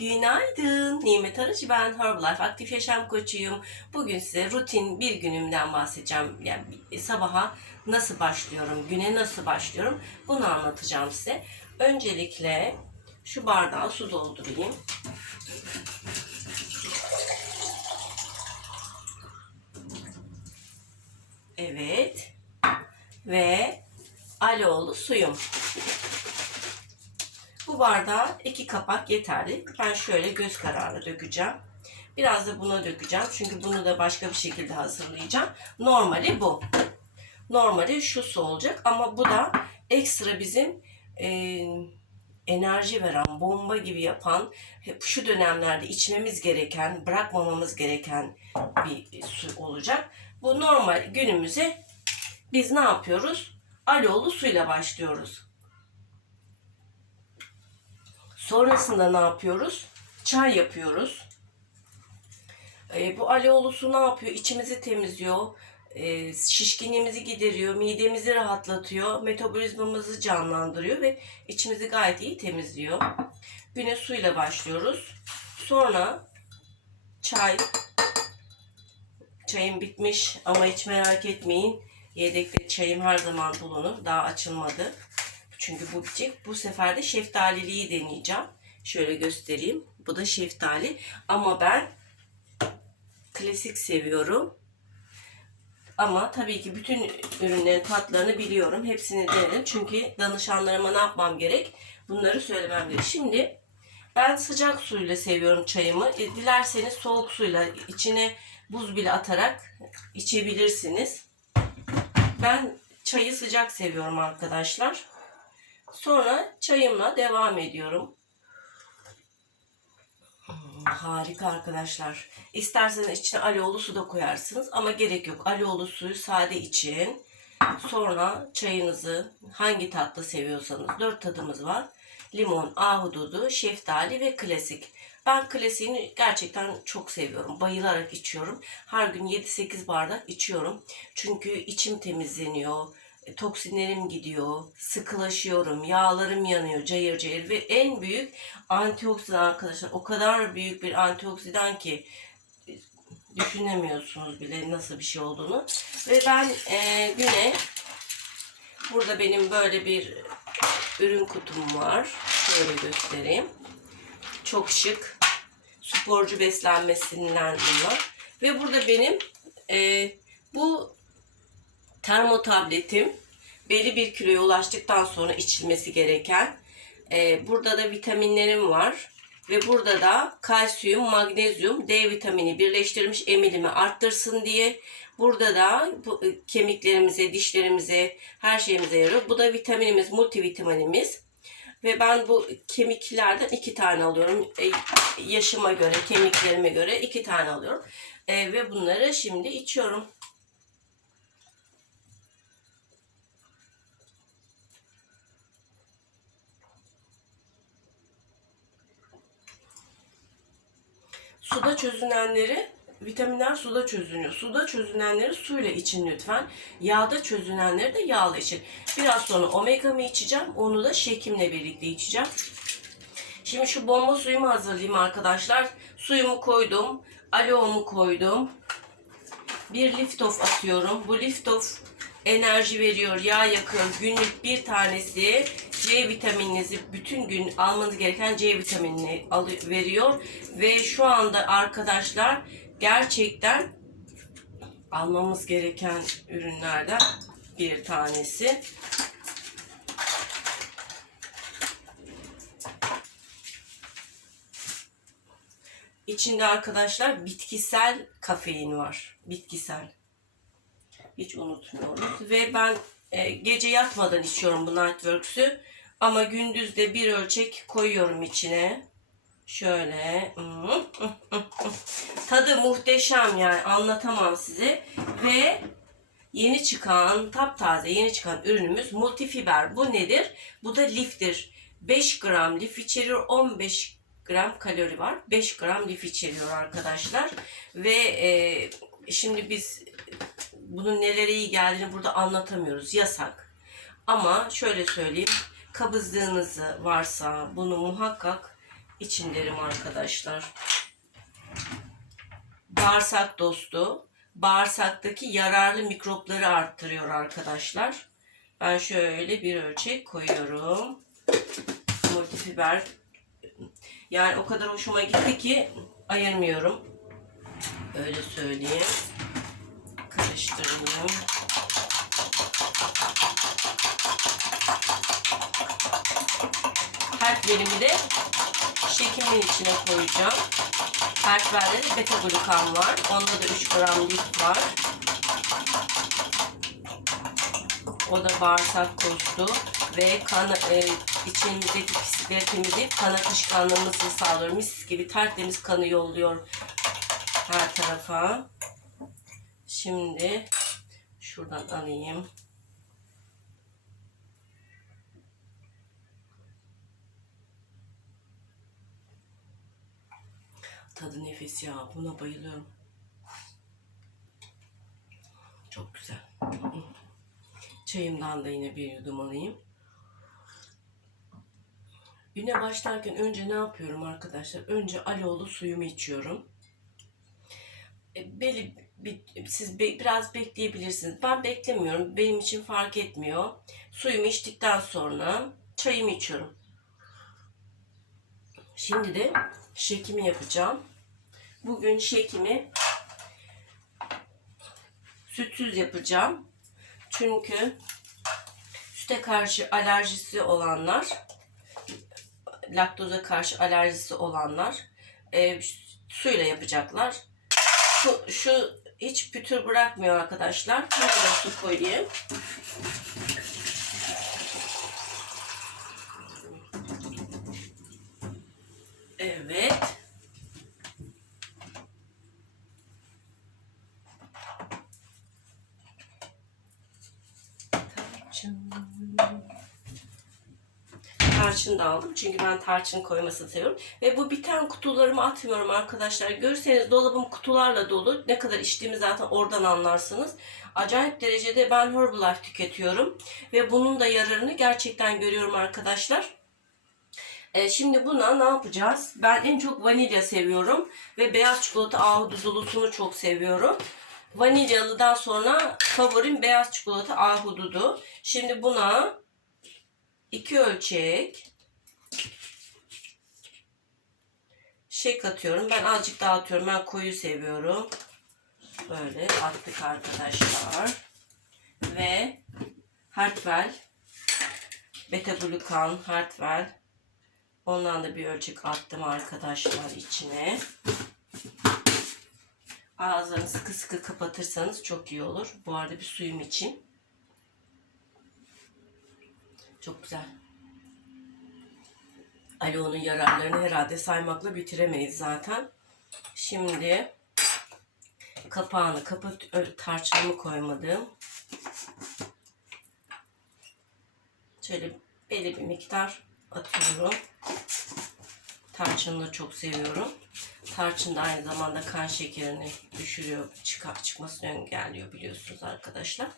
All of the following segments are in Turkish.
Günaydın. Nimet Arıcı ben. Herbalife Aktif Yaşam Koçuyum. Bugün size rutin bir günümden bahsedeceğim. Yani sabaha nasıl başlıyorum, güne nasıl başlıyorum bunu anlatacağım size. Öncelikle şu bardağa su doldurayım. Evet. Ve aloğlu suyum. Bu bardağa iki kapak yeterli. Ben şöyle göz kararı dökeceğim. Biraz da buna dökeceğim. Çünkü bunu da başka bir şekilde hazırlayacağım. Normali bu. Normali şu su olacak. Ama bu da ekstra bizim e, enerji veren, bomba gibi yapan, şu dönemlerde içmemiz gereken, bırakmamamız gereken bir su olacak. Bu normal günümüze biz ne yapıyoruz? Aloğlu suyla başlıyoruz. Sonrasında ne yapıyoruz? Çay yapıyoruz. E, bu aloğlu su ne yapıyor? İçimizi temizliyor. E, şişkinliğimizi gideriyor. Midemizi rahatlatıyor. Metabolizmamızı canlandırıyor ve içimizi gayet iyi temizliyor. Güne suyla başlıyoruz. Sonra çay. Çayım bitmiş ama hiç merak etmeyin. Yedekte çayım her zaman bulunur. Daha açılmadı. Çünkü bu bitecek. Bu sefer de şeftaliliği deneyeceğim. Şöyle göstereyim. Bu da şeftali. Ama ben klasik seviyorum. Ama tabii ki bütün ürünlerin tatlarını biliyorum. Hepsini denedim. Çünkü danışanlarıma ne yapmam gerek? Bunları söylemem gerek. Şimdi ben sıcak suyla seviyorum çayımı. E, Dilerseniz soğuk suyla içine buz bile atarak içebilirsiniz. Ben çayı sıcak seviyorum arkadaşlar. Sonra çayımla devam ediyorum. Hmm, Harika arkadaşlar. İsterseniz içine aloğlu su da koyarsınız ama gerek yok. Aloğlu suyu sade için. Sonra çayınızı hangi tatlı seviyorsanız dört tadımız var. Limon, ahududu, şeftali ve klasik. Ben klasiğini gerçekten çok seviyorum. Bayılarak içiyorum. Her gün 7-8 bardak içiyorum. Çünkü içim temizleniyor toksinlerim gidiyor, sıkılaşıyorum, yağlarım yanıyor cayır cayır ve en büyük antioksidan arkadaşlar o kadar büyük bir antioksidan ki e, düşünemiyorsunuz bile nasıl bir şey olduğunu. Ve ben e, güne burada benim böyle bir ürün kutum var. Şöyle göstereyim. Çok şık. Sporcu beslenmesinden bunlar. Ve burada benim e, bu termo tabletim belli bir kiloya ulaştıktan sonra içilmesi gereken. Ee, burada da vitaminlerim var. Ve burada da kalsiyum, magnezyum, D vitamini birleştirilmiş emilimi arttırsın diye. Burada da bu, e, kemiklerimize, dişlerimize, her şeyimize yarıyor. Bu da vitaminimiz, multivitaminimiz. Ve ben bu kemiklerden iki tane alıyorum. E, yaşıma göre, kemiklerime göre iki tane alıyorum. E, ve bunları şimdi içiyorum. Suda çözünenleri vitaminler suda çözünüyor. Suda çözünenleri suyla için lütfen. Yağda çözünenleri de yağla için. Biraz sonra omega'mı içeceğim. Onu da şekimle birlikte içeceğim. Şimdi şu bomba suyumu hazırlayayım arkadaşlar. Suyumu koydum. Aloe'mu koydum. Bir liftof atıyorum. Bu liftof enerji veriyor, yağ yakıyor. Günlük bir tanesi C vitamininizi bütün gün almanız gereken C vitaminini veriyor. Ve şu anda arkadaşlar gerçekten almamız gereken ürünlerden bir tanesi. İçinde arkadaşlar bitkisel kafein var. Bitkisel. Hiç unutmuyoruz. Ve ben e, gece yatmadan içiyorum bu Nightworks'ü. Ama gündüz de bir ölçek koyuyorum içine. Şöyle. Tadı muhteşem yani anlatamam size. Ve yeni çıkan, taptaze yeni çıkan ürünümüz multifiber. Bu nedir? Bu da liftir. 5 gram lif içeriyor. 15 gram kalori var. 5 gram lif içeriyor arkadaşlar. Ve e, şimdi biz bunun nelere iyi geldiğini burada anlatamıyoruz. Yasak. Ama şöyle söyleyeyim. Kabızlığınız varsa bunu muhakkak için derim arkadaşlar. Bağırsak dostu. Bağırsaktaki yararlı mikropları arttırıyor arkadaşlar. Ben şöyle bir ölçek koyuyorum. Multifiber. Yani o kadar hoşuma gitti ki ayırmıyorum. Öyle söyleyeyim. Karıştırayım. Harflerimi de şekilin içine koyacağım. Harflerde de beta glukan var. Onda da 3 gram lif var. O da bağırsak tostu ve kan e, içimizdeki pislikleri temizleyip kan akışkanlığımızı sağlıyor. Mis gibi tertemiz kanı yolluyor her tarafa. Şimdi şuradan alayım. Tadı nefis ya. Buna bayılıyorum. Çok güzel. Çayımdan da yine bir yudum alayım. Güne başlarken önce ne yapıyorum arkadaşlar? Önce aloğlu suyumu içiyorum. E, Beli, bir- siz biraz bekleyebilirsiniz. Ben beklemiyorum. Benim için fark etmiyor. Suyumu içtikten sonra çayımı içiyorum. Şimdi de şekimi yapacağım. Bugün şekimi sütsüz yapacağım. Çünkü süte karşı alerjisi olanlar, laktoza karşı alerjisi olanlar e, suyla yapacaklar. Şu, şu hiç pütür bırakmıyor arkadaşlar. Da su koyayım. Evet. Tarçın. Tarçın da aldım. Çünkü ben tarçın koymasını seviyorum. Ve bu biten kutularımı atmıyorum arkadaşlar. Görseniz dolabım kutularla dolu. Ne kadar içtiğimi zaten oradan anlarsınız. Acayip derecede ben Herbalife tüketiyorum. Ve bunun da yararını gerçekten görüyorum arkadaşlar. E, şimdi buna ne yapacağız? Ben en çok vanilya seviyorum. Ve beyaz çikolata ahududulusunu çok seviyorum. Vanilyalıdan sonra favorim beyaz çikolata ahududu. Şimdi buna iki ölçek şey katıyorum. Ben azıcık daha atıyorum. Ben koyu seviyorum. Böyle attık arkadaşlar. Ve Hartwell beta glukan Hartwell ondan da bir ölçek attım arkadaşlar içine. Ağızlarını sıkı sıkı kapatırsanız çok iyi olur. Bu arada bir suyum için. Çok güzel. Aloe'nun yararlarını herhalde saymakla bitiremeyiz zaten. Şimdi kapağını kapat, tarçınımı koymadım. Şöyle belli bir miktar atıyorum. Tarçını da çok seviyorum. Tarçın da aynı zamanda kan şekerini düşürüyor, çıkar çıkmasını engelliyor biliyorsunuz arkadaşlar.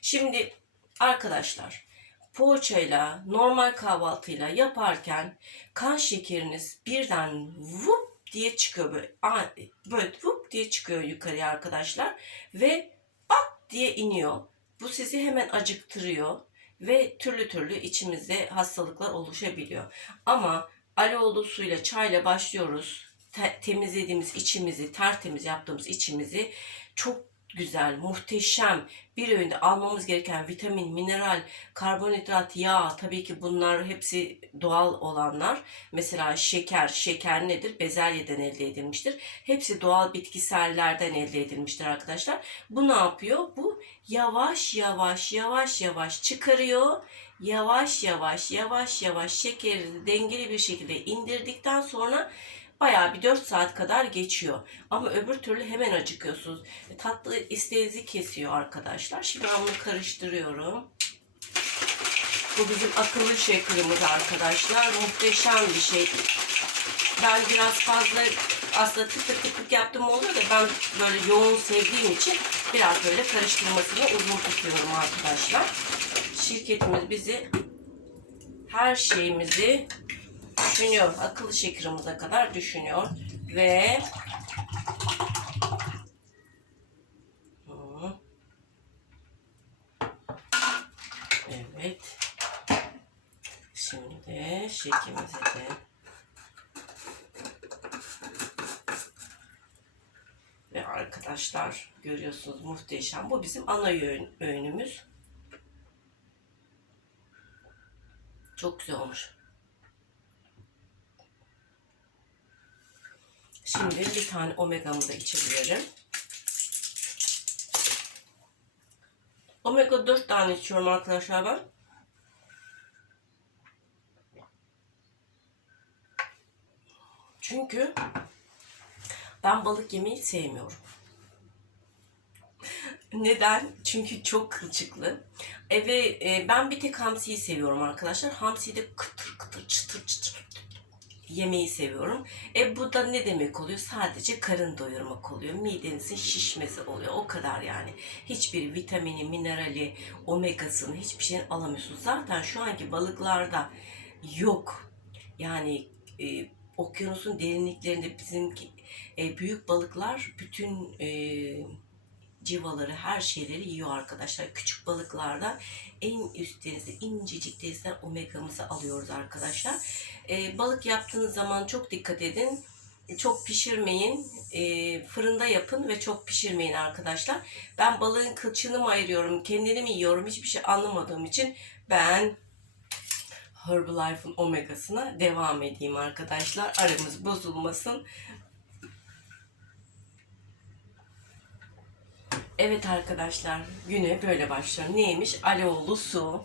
Şimdi arkadaşlar poğaçayla normal kahvaltıyla yaparken kan şekeriniz birden vup diye çıkıyor böyle böyle vup diye çıkıyor yukarıya arkadaşlar ve bak diye iniyor. Bu sizi hemen acıktırıyor ve türlü türlü içimizde hastalıklar oluşabiliyor. Ama aloğlu suyla çayla başlıyoruz. Te- temizlediğimiz içimizi, tertemiz yaptığımız içimizi çok güzel, muhteşem bir öğünde almamız gereken vitamin, mineral, karbonhidrat, yağ tabii ki bunlar hepsi doğal olanlar. Mesela şeker, şeker nedir? Bezelyeden elde edilmiştir. Hepsi doğal bitkisellerden elde edilmiştir arkadaşlar. Bu ne yapıyor? Bu yavaş yavaş yavaş yavaş çıkarıyor. Yavaş yavaş yavaş yavaş şekeri dengeli bir şekilde indirdikten sonra bayağı bir 4 saat kadar geçiyor. Ama öbür türlü hemen acıkıyorsunuz. E, Tatlı isteğinizi kesiyor arkadaşlar. Şimdi ben bunu karıştırıyorum. Bu bizim akıllı shaker'ımız arkadaşlar. Muhteşem bir şey. Ben biraz fazla aslında tık tık tık tık yaptım oluyor da ben böyle yoğun sevdiğim için biraz böyle karıştırmasını uzun tutuyorum arkadaşlar. Şirketimiz bizi her şeyimizi düşünüyor. Akıllı şekerimize kadar düşünüyor. Ve. Evet. Şimdi şekimizi de Ve arkadaşlar görüyorsunuz muhteşem. Bu bizim ana öğün, öğünümüz. Çok güzel olmuş. Şimdi bir tane omegamı da içebilirim. Omega 4 tane içiyorum arkadaşlar ben. Çünkü ben balık yemeyi sevmiyorum. Neden? Çünkü çok kılçıklı. E ve e, ben bir tek hamsiyi seviyorum arkadaşlar. Hamsiyi de kıtır kıtır çıtır çıtır yemeyi seviyorum. E bu da ne demek oluyor? Sadece karın doyurmak oluyor. Midenizin şişmesi oluyor. O kadar yani. Hiçbir vitamini, minerali, omegasını hiçbir şeyin alamıyorsunuz. Zaten şu anki balıklarda yok. Yani e, okyanusun derinliklerinde bizim e, büyük balıklar bütün e, civaları, her şeyleri yiyor arkadaşlar. Küçük balıklarda en üst denizde, incecik denizden omegamızı alıyoruz arkadaşlar. E, balık yaptığınız zaman çok dikkat edin. Çok pişirmeyin. E, fırında yapın ve çok pişirmeyin arkadaşlar. Ben balığın kılçığını mı ayırıyorum, kendini mi yiyorum hiçbir şey anlamadığım için ben Herbalife'ın omegasına devam edeyim arkadaşlar. Aramız bozulmasın. Evet arkadaşlar güne böyle başlıyor. Neymiş? Aloğlu su.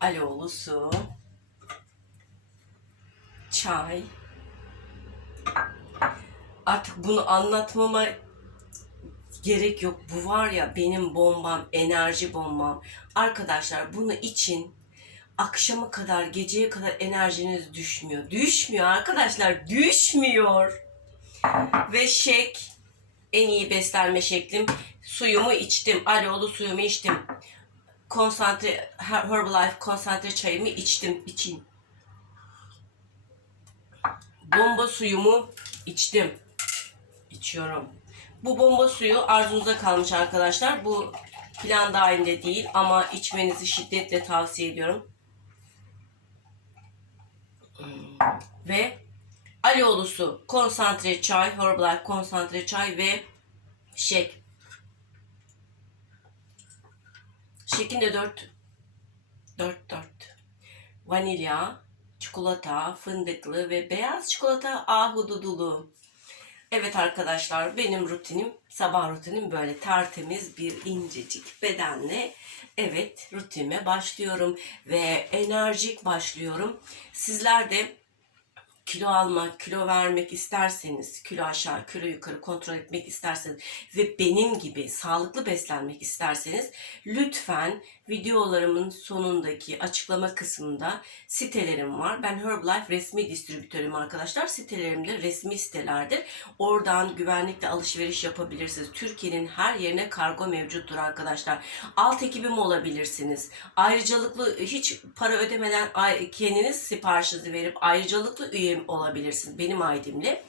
Aloğlu su. Çay. Artık bunu anlatmama gerek yok. Bu var ya benim bombam, enerji bombam. Arkadaşlar bunu için akşama kadar, geceye kadar enerjiniz düşmüyor. Düşmüyor arkadaşlar, düşmüyor. Ve şek en iyi beslenme şeklim. Suyumu içtim. Aloğlu suyumu içtim. Konsantre Herbalife konsantre çayımı içtim. için. Bomba suyumu içtim. İçiyorum. Bu bomba suyu arzunuza kalmış arkadaşlar. Bu plan dahilinde değil ama içmenizi şiddetle tavsiye ediyorum. Ve Aloğlu su, konsantre çay, Herbalife konsantre çay ve şek. Şekin de 4 4 4. Vanilya, çikolata, fındıklı ve beyaz çikolata ahududulu. Evet arkadaşlar benim rutinim, sabah rutinim böyle tertemiz bir incecik bedenle evet rutinime başlıyorum ve enerjik başlıyorum. Sizler de kilo almak, kilo vermek isterseniz, kilo aşağı, kilo yukarı kontrol etmek isterseniz ve benim gibi sağlıklı beslenmek isterseniz lütfen videolarımın sonundaki açıklama kısmında sitelerim var. Ben Herbalife resmi distribütörüm arkadaşlar. Sitelerimde resmi sitelerdir. Oradan güvenlikle alışveriş yapabilirsiniz. Türkiye'nin her yerine kargo mevcuttur arkadaşlar. Alt ekibim olabilirsiniz. Ayrıcalıklı hiç para ödemeden kendiniz siparişinizi verip ayrıcalıklı üye olabilirsiniz benim ID'imle.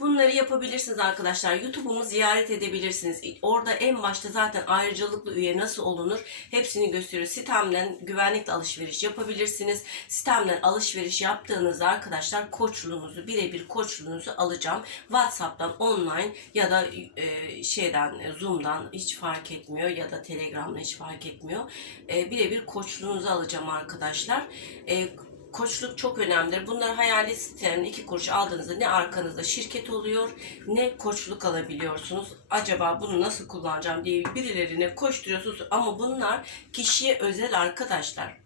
Bunları yapabilirsiniz arkadaşlar. YouTube'umu ziyaret edebilirsiniz. Orada en başta zaten ayrıcalıklı üye nasıl olunur hepsini gösteriyor. Sitemden güvenlikle alışveriş yapabilirsiniz. Sitemden alışveriş yaptığınızda arkadaşlar koçluğunuzu birebir koçluğunuzu alacağım. WhatsApp'tan online ya da e, şeyden Zoom'dan hiç fark etmiyor ya da Telegram'dan hiç fark etmiyor. E, birebir koçluğunuzu alacağım arkadaşlar. E, koçluk çok önemlidir. Bunlar hayali sitelerin iki kuruş aldığınızda ne arkanızda şirket oluyor ne koçluk alabiliyorsunuz. Acaba bunu nasıl kullanacağım diye birilerine koşturuyorsunuz ama bunlar kişiye özel arkadaşlar.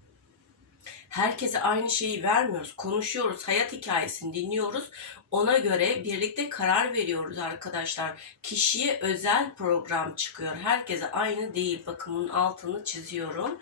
Herkese aynı şeyi vermiyoruz. Konuşuyoruz, hayat hikayesini dinliyoruz. Ona göre birlikte karar veriyoruz arkadaşlar. Kişiye özel program çıkıyor. Herkese aynı değil. Bakın bunun altını çiziyorum.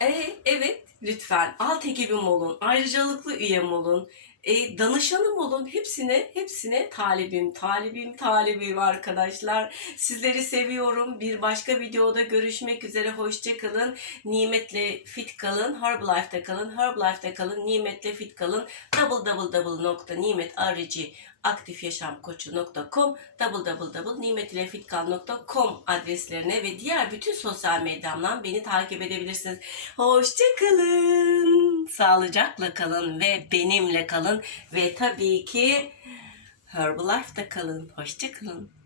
E, evet lütfen alt ekibim olun. Ayrıcalıklı üyem olun. E, danışanım olun. Hepsine, hepsine talibim, talibim, talibim arkadaşlar. Sizleri seviyorum. Bir başka videoda görüşmek üzere. Hoşçakalın. Nimetle fit kalın. Herbalife'de kalın. Herbalife'de kalın. Nimetle fit kalın. www.nimetarıcı aktifyaşamkoçu.com www.nimetilefitkal.com adreslerine ve diğer bütün sosyal medyamdan beni takip edebilirsiniz. Hoşçakalın. Sağlıcakla kalın ve benimle kalın ve tabii ki Herbalife'da kalın. Hoşçakalın.